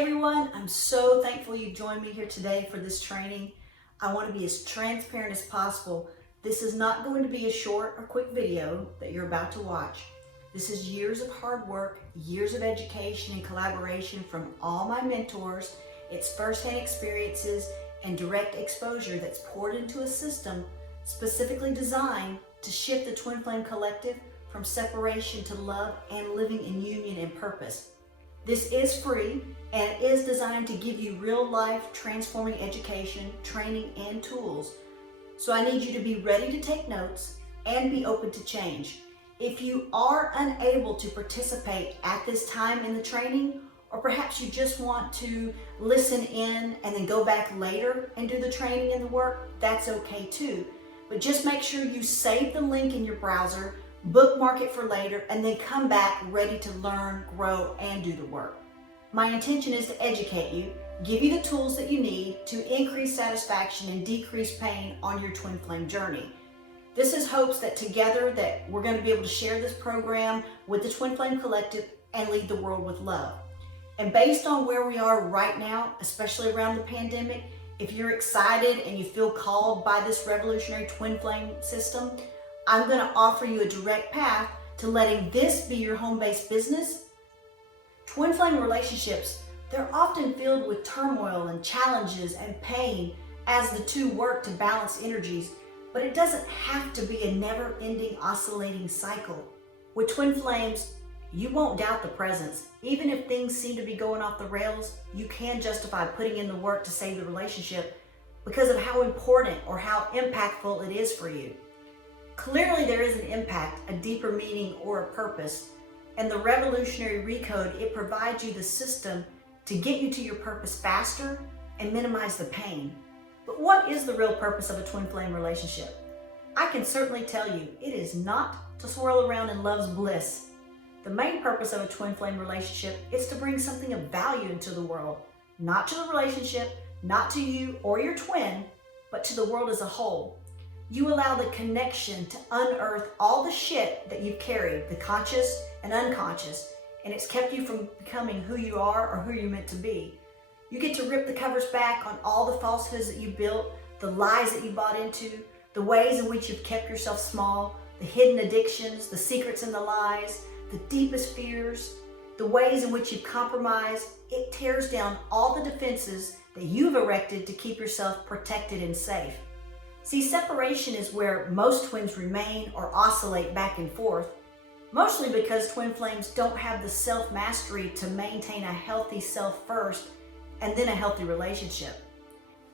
Hey everyone, I'm so thankful you joined me here today for this training. I want to be as transparent as possible. This is not going to be a short or quick video that you're about to watch. This is years of hard work, years of education and collaboration from all my mentors. It's firsthand experiences and direct exposure that's poured into a system specifically designed to shift the Twin Flame Collective from separation to love and living in union and purpose. This is free and it is designed to give you real-life transforming education, training, and tools. So I need you to be ready to take notes and be open to change. If you are unable to participate at this time in the training, or perhaps you just want to listen in and then go back later and do the training and the work, that's okay too. But just make sure you save the link in your browser, bookmark it for later, and then come back ready to learn, grow, and do the work. My intention is to educate you, give you the tools that you need to increase satisfaction and decrease pain on your twin flame journey. This is hopes that together that we're going to be able to share this program with the Twin Flame Collective and lead the world with love. And based on where we are right now, especially around the pandemic, if you're excited and you feel called by this revolutionary twin flame system, I'm going to offer you a direct path to letting this be your home-based business. Twin flame relationships, they're often filled with turmoil and challenges and pain as the two work to balance energies, but it doesn't have to be a never-ending oscillating cycle. With twin flames, you won't doubt the presence. Even if things seem to be going off the rails, you can justify putting in the work to save the relationship because of how important or how impactful it is for you. Clearly there is an impact, a deeper meaning, or a purpose, and the revolutionary RECODE, it provides you the system to get you to your purpose faster and minimize the pain. But what is the real purpose of a twin flame relationship? I can certainly tell you, it is not to swirl around in love's bliss. The main purpose of a twin flame relationship is to bring something of value into the world, not to the relationship, not to you or your twin, but to the world as a whole. You allow the connection to unearth all the shit that you've carried, the conscious and unconscious, and it's kept you from becoming who you are or who you're meant to be. You get to rip the covers back on all the falsehoods that you built, the lies that you bought into, the ways in which you've kept yourself small, the hidden addictions, the secrets and the lies, the deepest fears, the ways in which you've compromised. It tears down all the defenses that you've erected to keep yourself protected and safe. See, separation is where most twins remain or oscillate back and forth, mostly because twin flames don't have the self-mastery to maintain a healthy self first and then a healthy relationship.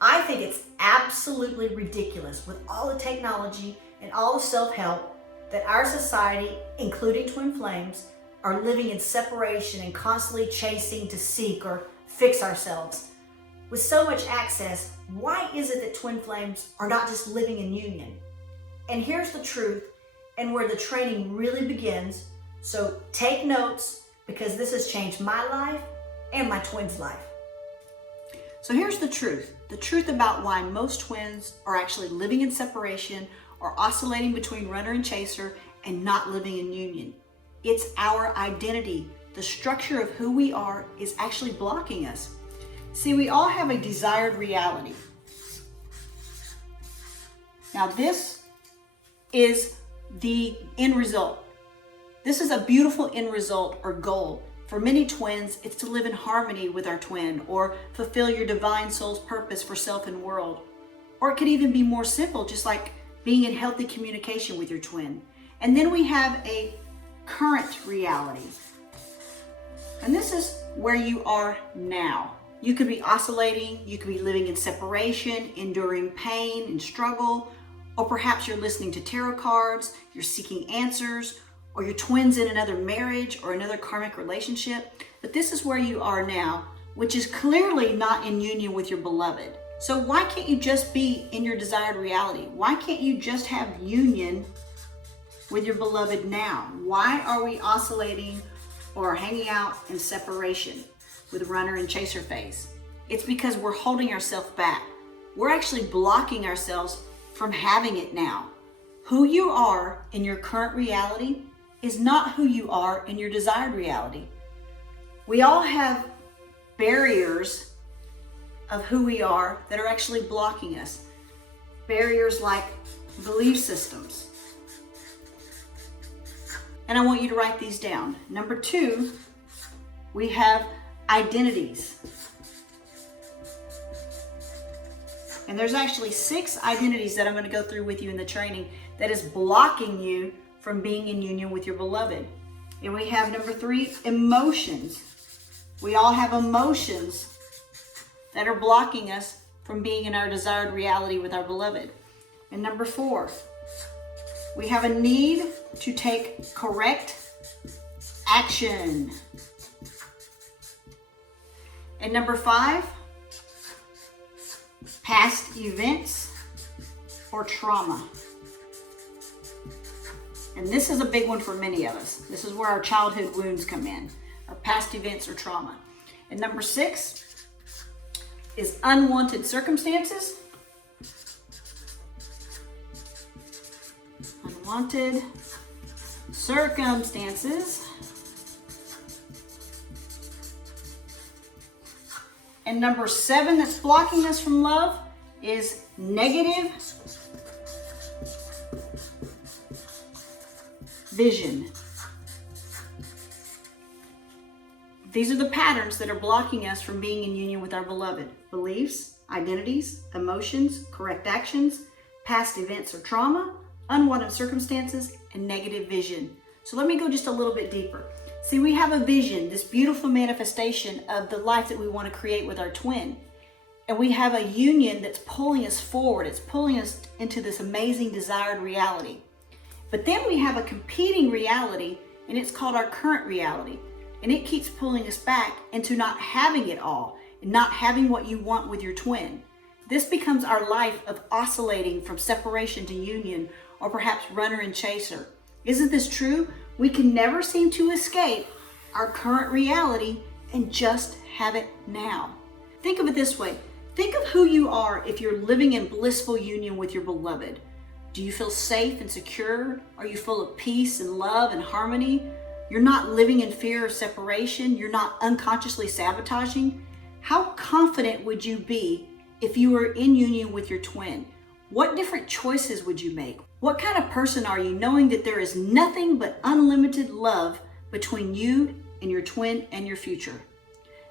I think it's absolutely ridiculous with all the technology and all the self-help that our society, including twin flames, are living in separation and constantly chasing to seek or fix ourselves. With so much access, why is it that twin flames are not just living in union? And here's the truth and where the training really begins. So take notes because this has changed my life and my twins' life. So here's the truth about why most twins are actually living in separation or oscillating between runner and chaser and not living in union. It's our identity. The structure of who we are is actually blocking us. See, we all have a desired reality. Now this is the end result. This is a beautiful end result or goal. For many twins, it's to live in harmony with our twin or fulfill your divine soul's purpose for self and world. Or it could even be more simple, just like being in healthy communication with your twin. And then we have a current reality. And this is where you are now. You could be oscillating, you could be living in separation, enduring pain and struggle, or perhaps you're listening to tarot cards, you're seeking answers, or your twin's in another marriage or another karmic relationship. But this is where you are now, which is clearly not in union with your beloved. So why can't you just be in your desired reality? Why can't you just have union with your beloved now? Why are we oscillating or hanging out in separation with runner and chaser phase? It's because we're holding ourselves back. We're actually blocking ourselves from having it now. Who you are in your current reality is not who you are in your desired reality. We all have barriers of who we are that are actually blocking us. Barriers like belief systems. And I want you to write these down. Number 2, we have identities. And there's actually 6 identities that I'm going to go through with you in the training that is blocking you from being in union with your beloved. And we have number 3, emotions. We all have emotions that are blocking us from being in our desired reality with our beloved. And number 4, we have a need to take correct action. And number 5, past events or trauma. And this is a big one for many of us. This is where our childhood wounds come in, our past events or trauma. And number 6 is unwanted circumstances. Unwanted circumstances. And number 7 that's blocking us from love is negative vision. These are the patterns that are blocking us from being in union with our beloved. Beliefs, identities, emotions, correct actions, past events or trauma, unwanted circumstances, and negative vision. So let me go just a little bit deeper. See, we have a vision, this beautiful manifestation of the life that we want to create with our twin. And we have a union that's pulling us forward. It's pulling us into this amazing desired reality. But then we have a competing reality, and it's called our current reality. And it keeps pulling us back into not having it all and not having what you want with your twin. This becomes our life of oscillating from separation to union, or perhaps runner and chaser. Isn't this true? We can never seem to escape our current reality and just have it now. Think of it this way. Think of who you are if you're living in blissful union with your beloved. Do you feel safe and secure? Are you full of peace and love and harmony? You're not living in fear of separation. You're not unconsciously sabotaging. How confident would you be if you were in union with your twin? What different choices would you make? What kind of person are you, knowing that there is nothing but unlimited love between you and your twin and your future?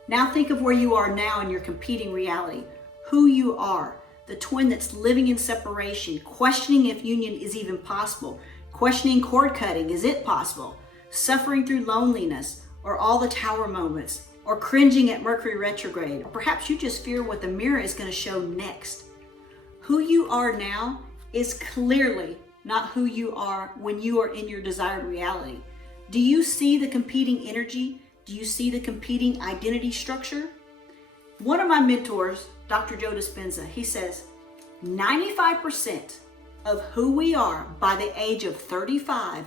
Now think of where you are now in your competing reality. Who you are, the twin that's living in separation, questioning if union is even possible, questioning cord cutting, is it possible? Suffering through loneliness, or all the tower moments, or cringing at Mercury retrograde, or perhaps you just fear what the mirror is going to show next. Who you are now is clearly not who you are when you are in your desired reality. Do you see the competing energy? Do you see the competing identity structure? One of my mentors, Dr. Joe Dispenza, he says, 95% of who we are by the age of 35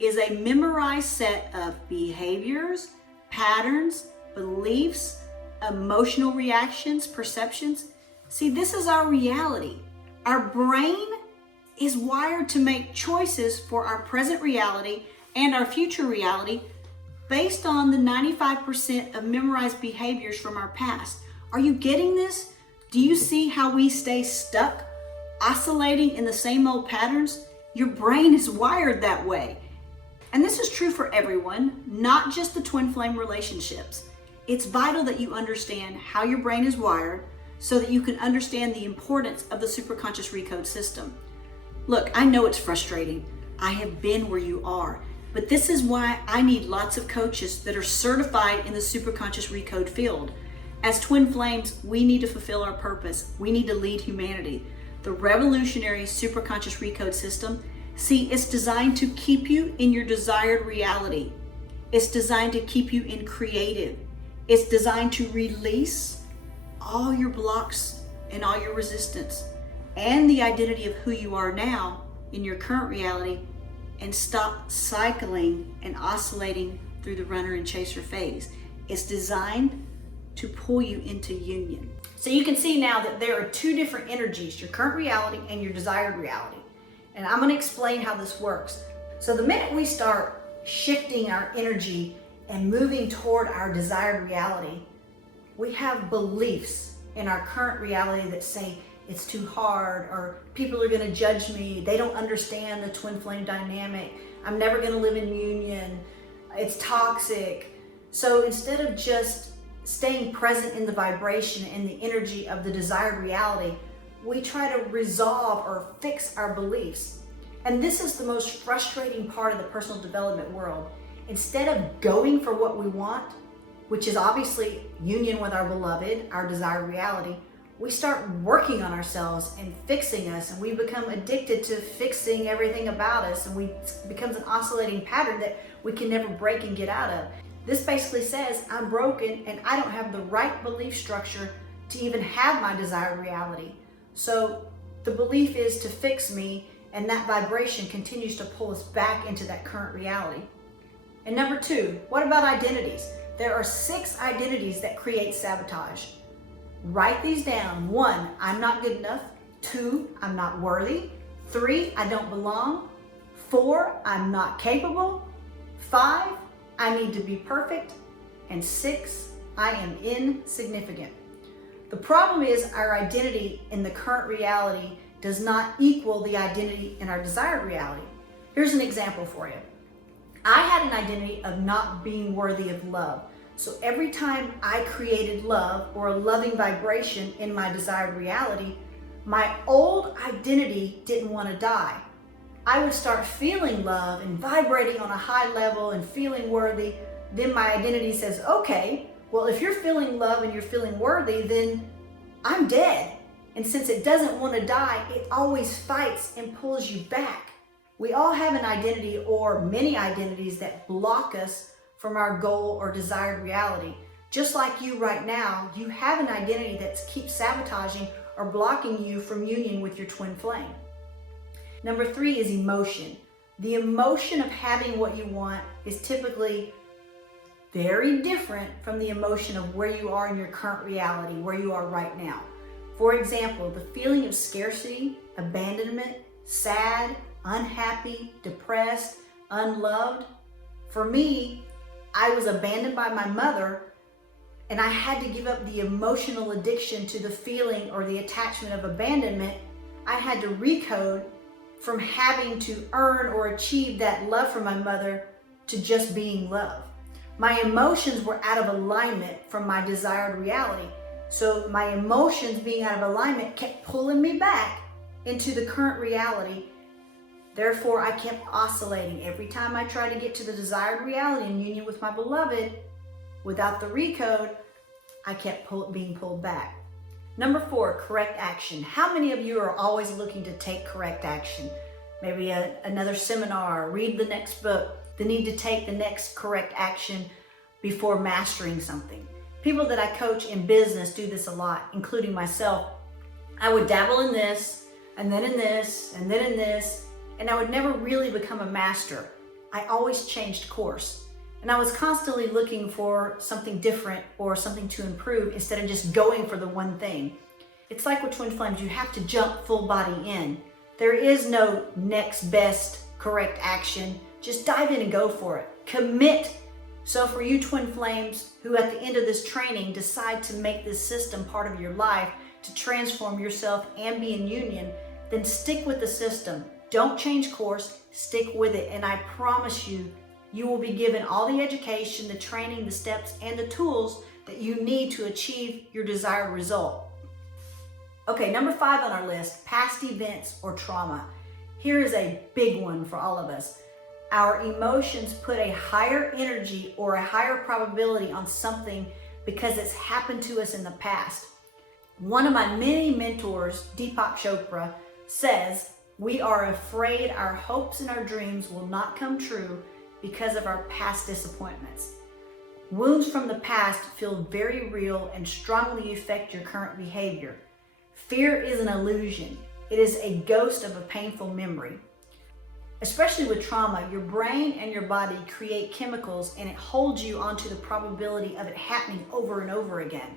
is a memorized set of behaviors, patterns, beliefs, emotional reactions, perceptions. See, this is our reality. Our brain is wired to make choices for our present reality and our future reality based on the 95% of memorized behaviors from our past. Are you getting this? Do you see how we stay stuck, oscillating in the same old patterns? Your brain is wired that way. And this is true for everyone, not just the twin flame relationships. It's vital that you understand how your brain is wired so that you can understand the importance of the superconscious RECODE system. Look, I know it's frustrating. I have been where you are, but this is why I need lots of coaches that are certified in the superconscious RECODE field. As twin flames, we need to fulfill our purpose. We need to lead humanity. The revolutionary superconscious RECODE system, see, it's designed to keep you in your desired reality. It's designed to keep you in creative. It's designed to release all your blocks and all your resistance and the identity of who you are now in your current reality, and stop cycling and oscillating through the runner and chaser phase. It's designed to pull you into union. So you can see now that there are two different energies, your current reality and your desired reality. And I'm going to explain how this works. So the minute we start shifting our energy and moving toward our desired reality, We have beliefs in our current reality that say it's too hard, or people are gonna judge me, they don't understand the twin flame dynamic, I'm never gonna live in union, it's toxic. So instead of just staying present in the vibration and the energy of the desired reality, we try to resolve or fix our beliefs. And this is the most frustrating part of the personal development world. Instead of going for what we want, which is obviously union with our beloved, our desired reality, we start working on ourselves and fixing us, and we become addicted to fixing everything about us, and it becomes an oscillating pattern that we can never break and get out of. This basically says I'm broken and I don't have the right belief structure to even have my desired reality. So the belief is to fix me, and that vibration continues to pull us back into that current reality. And number two, what about identities? There are 6 identities that create sabotage. Write these down. 1, I'm not good enough. 2, I'm not worthy. 3, I don't belong. 4, I'm not capable. 5, I need to be perfect. And 6, I am insignificant. The problem is our identity in the current reality does not equal the identity in our desired reality. Here's an example for you. I had an identity of not being worthy of love. So every time I created love or a loving vibration in my desired reality, my old identity didn't want to die. I would start feeling love and vibrating on a high level and feeling worthy. Then my identity says, okay, well, if you're feeling love and you're feeling worthy, then I'm dead. And since it doesn't want to die, it always fights and pulls you back. We all have an identity or many identities that block us from our goal or desired reality. Just like you right now, you have an identity that keeps sabotaging or blocking you from union with your twin flame. Number 3 is emotion. The emotion of having what you want is typically very different from the emotion of where you are in your current reality, where you are right now. For example, the feeling of scarcity, abandonment, sad, unhappy, depressed, unloved. For me, I was abandoned by my mother, and I had to give up the emotional addiction to the feeling or the attachment of abandonment. I had to recode from having to earn or achieve that love from my mother to just being love. My emotions were out of alignment from my desired reality. So my emotions being out of alignment kept pulling me back into the current reality. Therefore, I kept oscillating. Every time I tried to get to the desired reality in union with my beloved, without the recode, I kept being pulled back. Number 4, correct action. How many of you are always looking to take correct action? Maybe another seminar, read the next book, the need to take the next correct action before mastering something. People that I coach in business do this a lot, including myself. I would dabble in this, and then in this, and then in this, and I would never really become a master. I always changed course. And I was constantly looking for something different or something to improve instead of just going for the one thing. It's like with twin flames, you have to jump full body in. There is no next best correct action. Just dive in and go for it. Commit. So for you twin flames who at the end of this training decide to make this system part of your life, to transform yourself and be in union, then stick with the system. Don't change course, stick with it. And I promise you, you will be given all the education, the training, the steps, and the tools that you need to achieve your desired result. Okay, number 5 on our list, past events or trauma. Here is a big one for all of us. Our emotions put a higher energy or a higher probability on something because it's happened to us in the past. One of my many mentors, Deepak Chopra, says, we are afraid our hopes and our dreams will not come true because of our past disappointments. Wounds from the past feel very real and strongly affect your current behavior. Fear is an illusion. It is a ghost of a painful memory. Especially with trauma, your brain and your body create chemicals and it holds you onto the probability of it happening over and over again.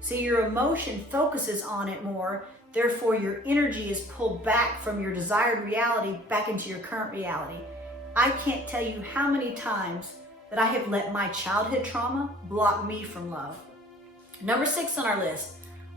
So your emotion focuses on it more, therefore your energy is pulled back from your desired reality back into your current reality. I can't tell you how many times that I have let my childhood trauma block me from love. Number 6 on our list,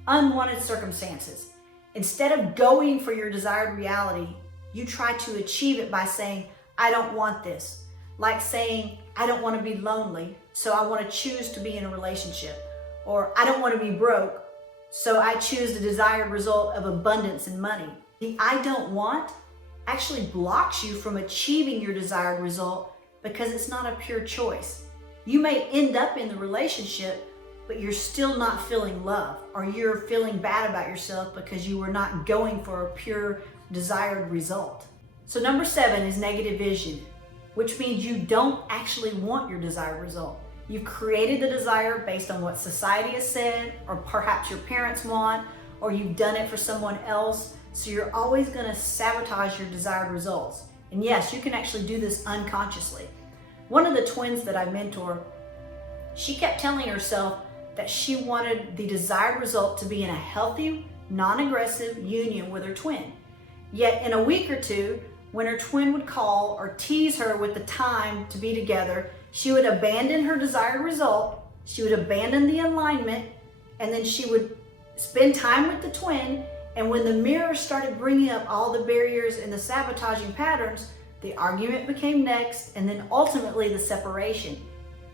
unwanted circumstances. Instead of going for your desired reality, you try to achieve it by saying, I don't want this. Like saying, I don't want to be lonely, so I want to choose to be in a relationship. Or I don't want to be broke, so I choose the desired result of abundance and money. The I don't want actually blocks you from achieving your desired result because it's not a pure choice. You may end up in the relationship, but you're still not feeling love, or you're feeling bad about yourself because you were not going for a pure desired result. So number 7 is negative vision, which means you don't actually want your desired result. You've created the desire based on what society has said, or perhaps your parents want, or you've done it for someone else. So you're always going to sabotage your desired results. And yes, you can actually do this unconsciously. One of the twins that I mentor, she kept telling herself that she wanted the desired result to be in a healthy, non-aggressive union with her twin. Yet in a week or two, when her twin would call or tease her with the time to be together, she would abandon her desired result, she would abandon the alignment, and then she would spend time with the twin. And when the mirror started bringing up all the barriers and the sabotaging patterns, the argument became next, and then ultimately the separation.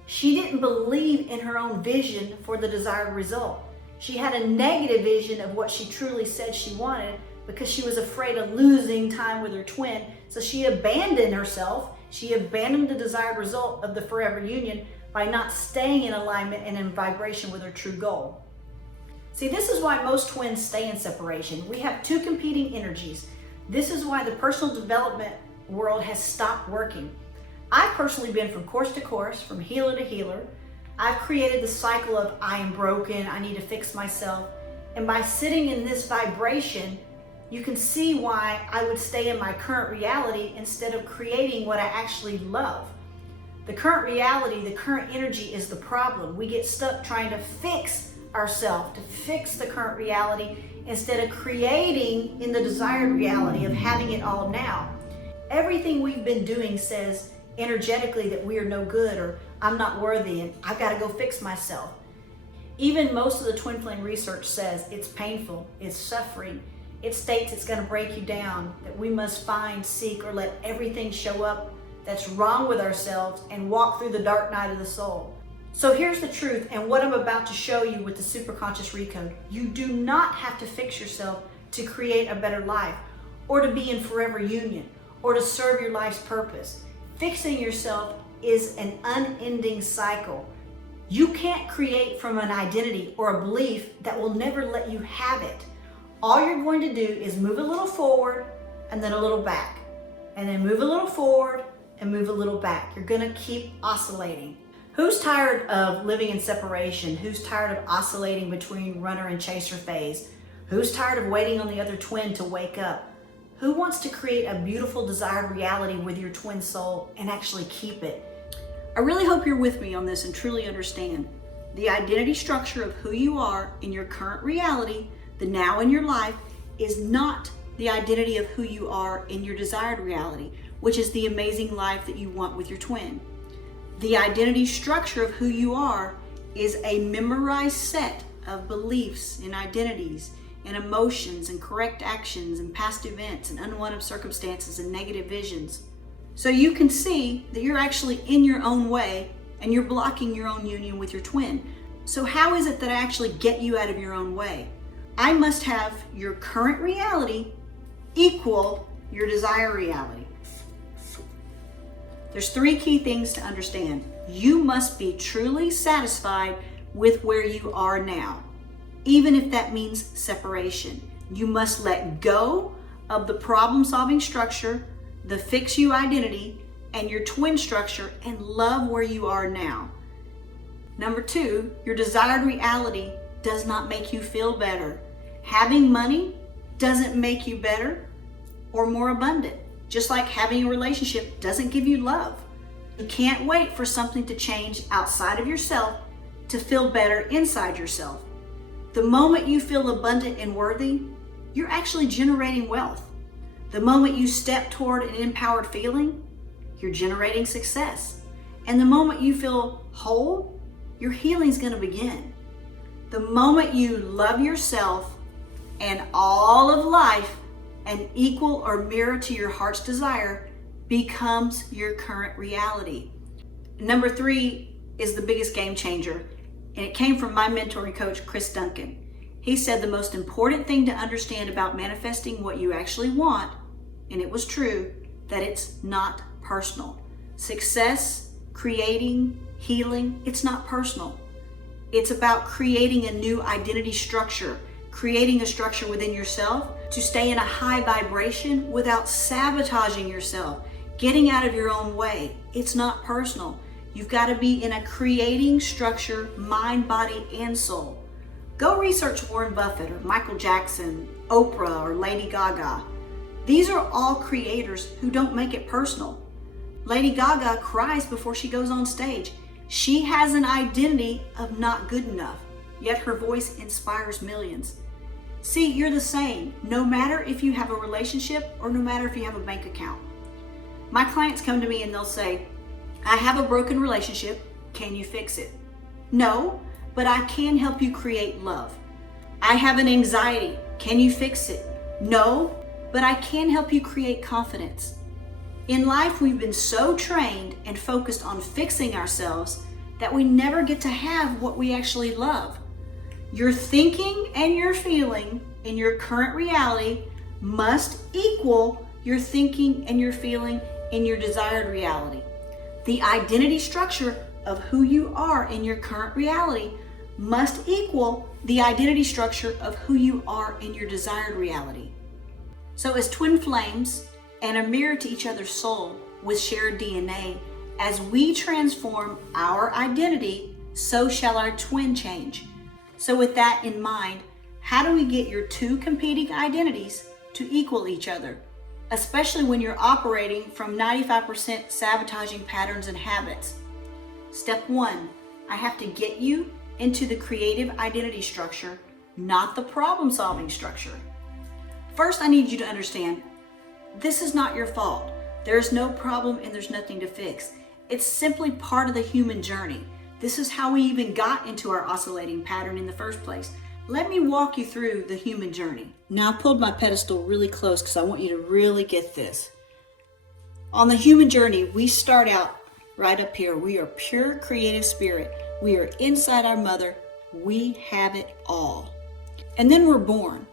She didn't believe in her own vision for the desired result. She had a negative vision of what she truly said she wanted because she was afraid of losing time with her twin. So she abandoned herself. She abandoned the desired result of the forever union by not staying in alignment and in vibration with her true goal. See, this is why most twins stay in separation. We have two competing energies. This is why the personal development world has stopped working. I've personally been from course to course, from healer to healer. I've created the cycle of I am broken, I need to fix myself. And by sitting in this vibration, you can see why I would stay in my current reality instead of creating what I actually love. The current reality, the current energy is the problem. We get stuck trying to fix ourselves, to fix the current reality instead of creating in the desired reality of having it all now. Everything we've been doing says energetically that we are no good, or I'm not worthy and I've got to go fix myself. Even most of the twin flame research says it's painful, it's suffering. It states it's going to break you down, that we must find, seek, or let everything show up that's wrong with ourselves and walk through the dark night of the soul. So here's the truth, and what I'm about to show you with the superconscious recode. You do not have to fix yourself to create a better life, or to be in forever union, or to serve your life's purpose. Fixing yourself is an unending cycle. You can't create from an identity or a belief that will never let you have it. All you're going to do is move a little forward and then a little back, and then move a little forward and move a little back. You're going to keep oscillating. Who's tired of living in separation? Who's tired of oscillating between runner and chaser phase? Who's tired of waiting on the other twin to wake up? Who wants to create a beautiful desired reality with your twin soul and actually keep it? I really hope you're with me on this and truly understand. The identity structure of who you are in your current reality, the now in your life, is not the identity of who you are in your desired reality, which is the amazing life that you want with your twin. The identity structure of who you are is a memorized set of beliefs and identities and emotions and correct actions and past events and unwanted circumstances and negative visions. So you can see that you're actually in your own way and you're blocking your own union with your twin. So how is it that I actually get you out of your own way? I must have your current reality equal your desired reality. There's 3 key things to understand. You must be truly satisfied with where you are now, even if that means separation. You must let go of the problem-solving structure, the fix-you identity, and your twin structure, and love where you are now. Number 2, your desired reality does not make you feel better. Having money doesn't make you better or more abundant. Just like having a relationship doesn't give you love. You can't wait for something to change outside of yourself to feel better inside yourself. The moment you feel abundant and worthy, you're actually generating wealth. The moment you step toward an empowered feeling, you're generating success. And the moment you feel whole, your healing's going to begin. The moment you love yourself and all of life, an equal or mirror to your heart's desire becomes your current reality. Number 3 is the biggest game changer, and it came from my mentoring coach, Chris Duncan. He said the most important thing to understand about manifesting what you actually want, and it was true, that it's not personal. Success, creating, healing, it's not personal. It's about creating a new identity structure, creating a structure within yourself to stay in a high vibration without sabotaging yourself, getting out of your own way. It's not personal. You've got to be in a creating structure, mind, body, and soul. Go research Warren Buffett or Michael Jackson, Oprah or Lady Gaga. These are all creators who don't make it personal. Lady Gaga cries before she goes on stage. She has an identity of not good enough, yet her voice inspires millions. See, you're the same, no matter if you have a relationship or no matter if you have a bank account. My clients come to me and they'll say, I have a broken relationship, can you fix it? No, but I can help you create love. I have an anxiety, can you fix it? No, but I can help you create confidence. In life, we've been so trained and focused on fixing ourselves that we never get to have what we actually love. Your thinking and your feeling in your current reality must equal your thinking and your feeling in your desired reality. The identity structure of who you are in your current reality must equal the identity structure of who you are in your desired reality. So as twin flames and a mirror to each other's soul with shared DNA, as we transform our identity, so shall our twin change. So with that in mind, how do we get your two competing identities to equal each other? Especially when you're operating from 95% sabotaging patterns and habits. Step 1, I have to get you into the creative identity structure, not the problem-solving structure. First, I need you to understand, this is not your fault. There's no problem and there's nothing to fix. It's simply part of the human journey. This is how we even got into our oscillating pattern in the first place. Let me walk you through the human journey. Now I pulled my pedestal really close because I want you to really get this. On the human journey, we start out right up here. We are pure creative spirit. We are inside our mother. We have it all. And then we're born.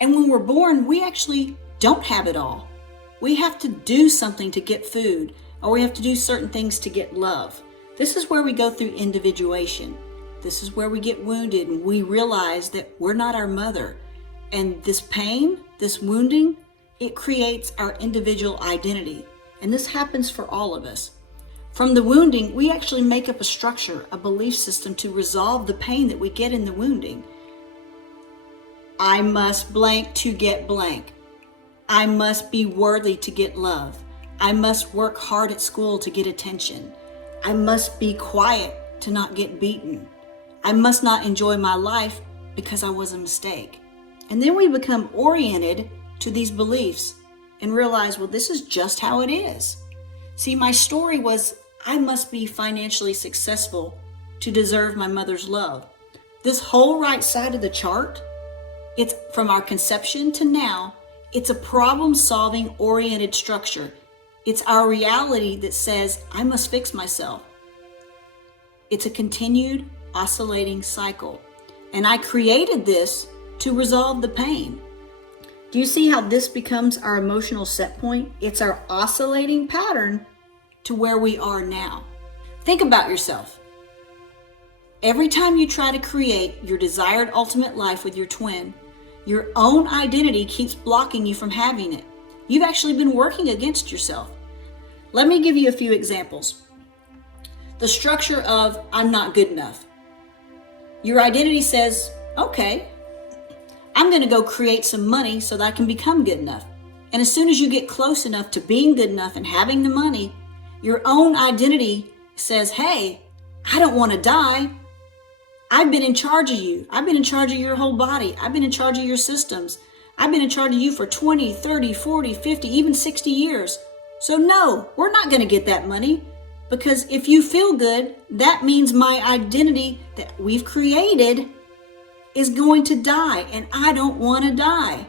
And when we're born, we actually don't have it all. We have to do something to get food, or we have to do certain things to get love. This is where we go through individuation. This is where we get wounded and we realize that we're not our mother. And this pain, this wounding, it creates our individual identity. And this happens for all of us. From the wounding, we actually make up a structure, a belief system to resolve the pain that we get in the wounding. I must blank to get blank. I must be worthy to get love. I must work hard at school to get attention. I must be quiet to not get beaten. I must not enjoy my life because I was a mistake. And then we become oriented to these beliefs and realize, well, this is just how it is. See, my story was, I must be financially successful to deserve my mother's love. This whole right side of the chart, it's from our conception to now, it's a problem-solving oriented structure. It's our reality that says, I must fix myself. It's a continued oscillating cycle. And I created this to resolve the pain. Do you see how this becomes our emotional set point? It's our oscillating pattern to where we are now. Think about yourself. Every time you try to create your desired ultimate life with your twin, your own identity keeps blocking you from having it. You've actually been working against yourself. Let me give you a few examples. The structure of I'm not good enough. Your identity says, okay, I'm going to go create some money so that I can become good enough. And as soon as you get close enough to being good enough and having the money, your own identity says, hey, I don't want to die. I've been in charge of you. I've been in charge of your whole body. I've been in charge of your systems. I've been in charge of you for 20, 30, 40, 50, even 60 years. So no, we're not going to get that money, because if you feel good, that means my identity that we've created is going to die, and I don't want to die.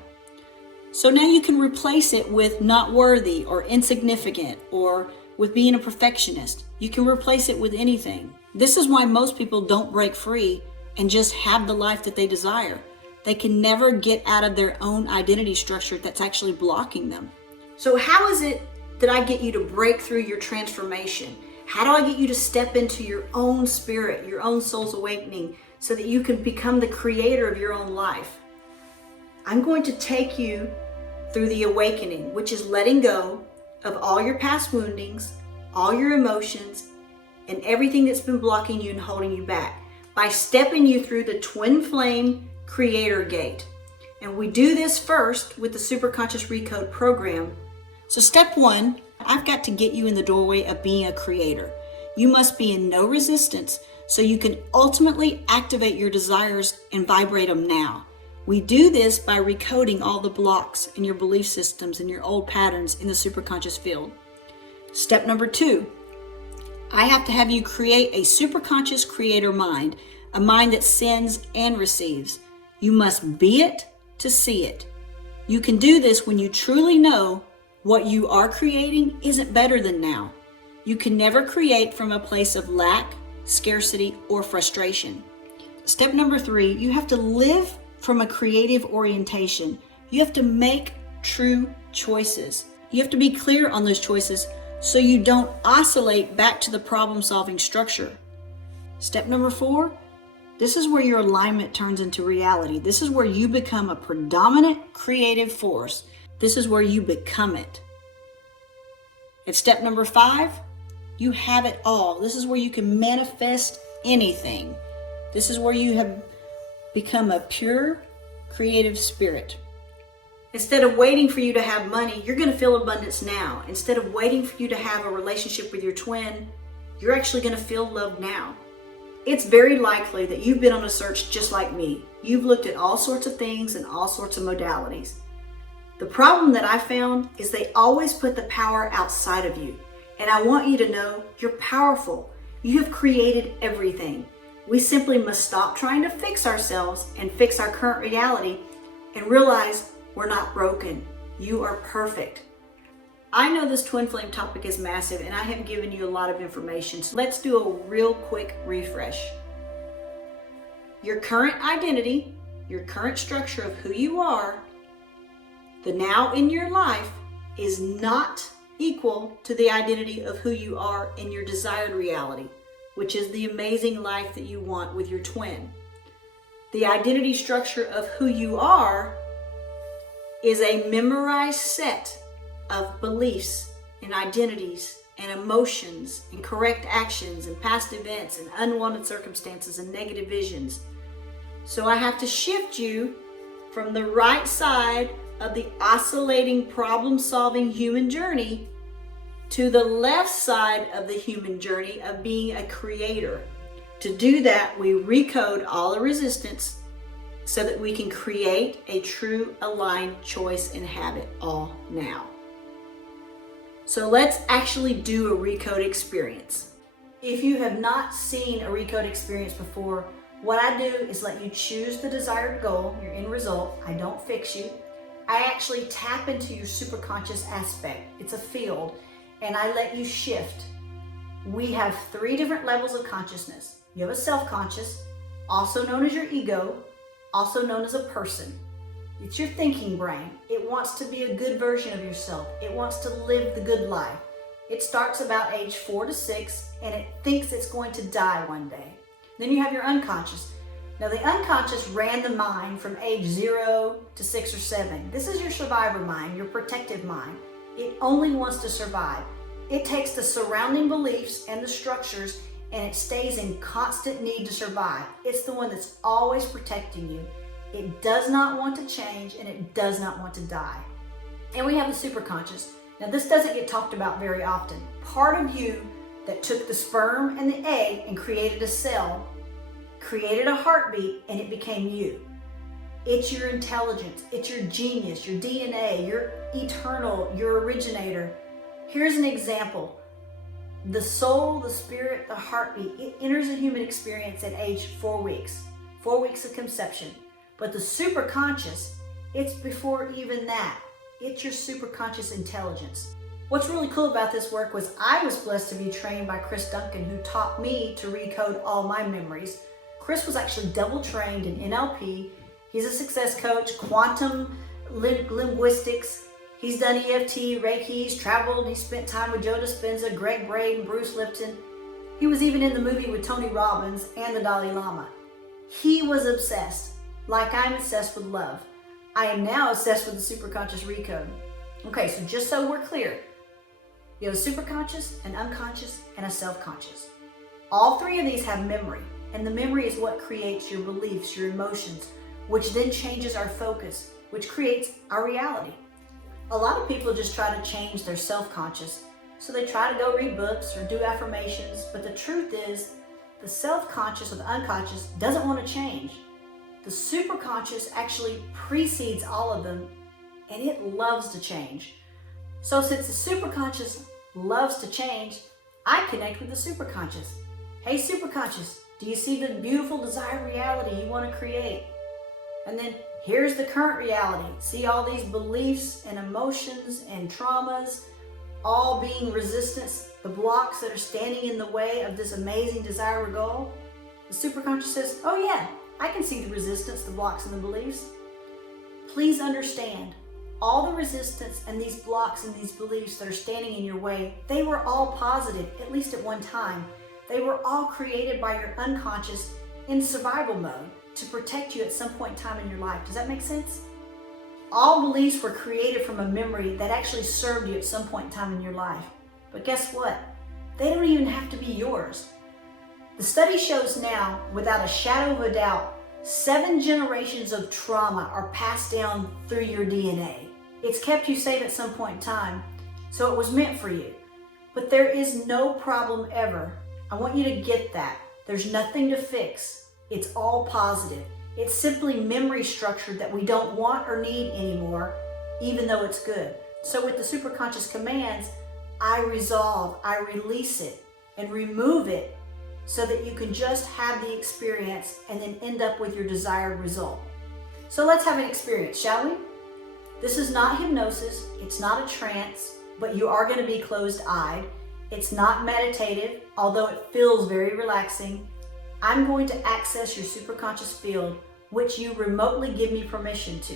So now you can replace it with not worthy or insignificant or with being a perfectionist. You can replace it with anything. This is why most people don't break free and just have the life that they desire. They can never get out of their own identity structure that's actually blocking them. So how is it that I get you to break through your transformation? How do I get you to step into your own spirit, your own soul's awakening, so that you can become the creator of your own life? I'm going to take you through the awakening, which is letting go of all your past woundings, all your emotions, and everything that's been blocking you and holding you back by stepping you through the twin flame creator gate. And we do this first with the Superconscious Recode program. So step one, I've got to get you in the doorway of being a creator. You must be in no resistance so you can ultimately activate your desires and vibrate them now. We do this by recoding all the blocks in your belief systems and your old patterns in the superconscious field. Step number two, I have to have you create a superconscious creator mind, a mind that sends and receives. You must be it to see it. You can do this when you truly know what you are creating isn't better than now. You can never create from a place of lack, scarcity, or frustration. Step number three, you have to live from a creative orientation. You have to make true choices. You have to be clear on those choices so you don't oscillate back to the problem-solving structure. Step number four, this is where your alignment turns into reality. This is where you become a predominant creative force. This is where you become it. At step number five, you have it all. This is where you can manifest anything. This is where you have become a pure creative spirit. Instead of waiting for you to have money, you're going to feel abundance now. Instead of waiting for you to have a relationship with your twin, you're actually going to feel love now. It's very likely that you've been on a search just like me. You've looked at all sorts of things and all sorts of modalities. The problem that I found is they always put the power outside of you. And I want you to know you're powerful. You have created everything. We simply must stop trying to fix ourselves and fix our current reality and realize we're not broken. You are perfect. I know this twin flame topic is massive and I have given you a lot of information. So let's do a real quick refresh. Your current identity, your current structure of who you are, the now in your life is not equal to the identity of who you are in your desired reality, which is the amazing life that you want with your twin. The identity structure of who you are is a memorized set of beliefs and identities and emotions and correct actions and past events and unwanted circumstances and negative visions. So I have to shift you from the right side of the oscillating problem-solving human journey to the left side of the human journey of being a creator. To do that, we recode all the resistance so that we can create a true aligned choice and have it all now. So let's actually do a recode experience. If you have not seen a recode experience before, what I do is let you choose the desired goal, your end result. I don't fix you. I actually tap into your superconscious aspect. It's a field, and I let you shift. We have 3 different levels of consciousness. You have a self-conscious, also known as your ego, also known as a person. It's your thinking brain. It wants to be a good version of yourself. It wants to live the good life. It starts about age 4 to 6, and it thinks it's going to die one day. Then you have your unconscious. Now the unconscious ran the mind from age 0 to 6 or 7. This is your survivor mind, your protective mind. It only wants to survive. It takes the surrounding beliefs and the structures and it stays in constant need to survive. It's the one that's always protecting you. It does not want to change and it does not want to die. And we have the superconscious. Now this doesn't get talked about very often. Part of you that took the sperm and the egg and created a cell, created a heartbeat, and it became you. It's your intelligence, it's your genius, your DNA, your eternal, your originator. Here's an example. The soul, the spirit, the heartbeat, it enters a human experience at age 4 weeks. 4 weeks of conception. But the superconscious, it's before even that. It's your superconscious intelligence. What's really cool about this work was I was blessed to be trained by Chris Duncan, who taught me to recode all my memories. Chris was actually double trained in NLP. He's a success coach, quantum linguistics. He's done EFT, Reiki, he's traveled, he spent time with Joe Dispenza, Greg Braden, Bruce Lipton. He was even in the movie with Tony Robbins and the Dalai Lama. He was obsessed, like I'm obsessed with love. I am now obsessed with the superconscious recode. Okay, so just so we're clear, you have a superconscious, an unconscious, and a self-conscious. All three of these have memory, and the memory is what creates your beliefs, your emotions, which then changes our focus, which creates our reality. A lot of people just try to change their self-conscious, so they try to go read books or do affirmations, but the truth is, the self-conscious or the unconscious doesn't want to change. The superconscious actually precedes all of them, and it loves to change. So since the superconscious loves to change, I connect with the superconscious. Hey superconscious, do you see the beautiful desired reality you want to create? And then here's the current reality. See all these beliefs and emotions and traumas all being resistance, the blocks that are standing in the way of this amazing desired goal? The superconscious says, oh yeah, I can see the resistance, the blocks, and the beliefs. Please understand, all the resistance and these blocks and these beliefs that are standing in your way, they were all positive, at least at one time. They were all created by your unconscious in survival mode to protect you at some point in time in your life. Does that make sense? All beliefs were created from a memory that actually served you at some point in time in your life. But guess what? They don't even have to be yours. The study shows now, without a shadow of a doubt, 7 generations of trauma are passed down through your DNA. It's kept you safe at some point in time, so it was meant for you. But there is no problem ever. I want you to get that. There's nothing to fix. It's all positive. It's simply memory structure that we don't want or need anymore, even though it's good. So with the superconscious commands, I resolve, I release it, and remove it so that you can just have the experience and then end up with your desired result. So let's have an experience, shall we? This is not hypnosis, it's not a trance, but you are going to be closed-eyed. It's not meditative, although it feels very relaxing. I'm going to access your superconscious field, which you remotely give me permission to.